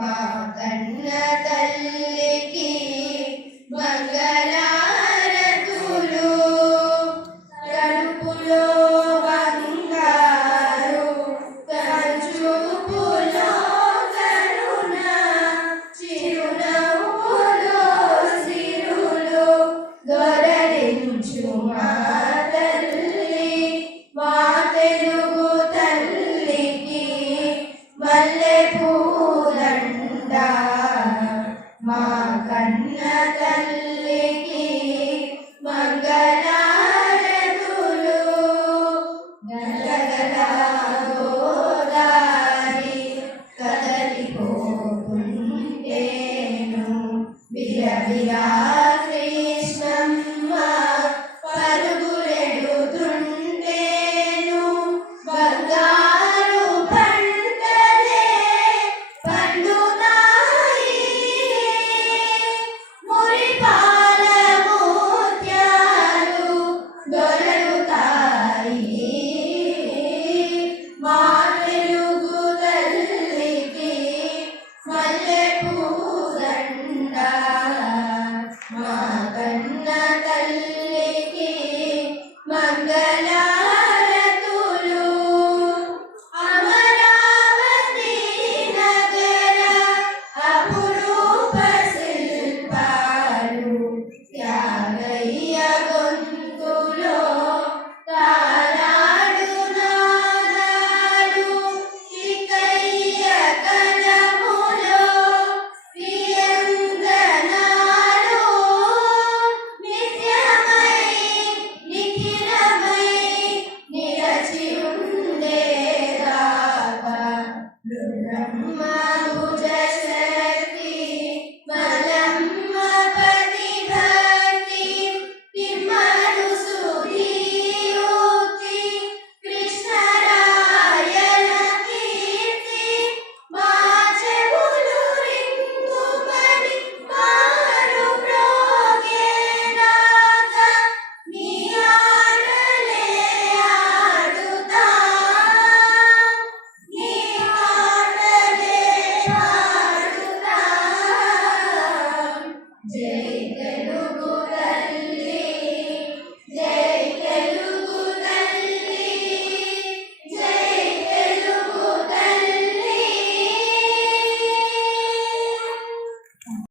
మా కన్న తల్లికి మంగళ Obrigada.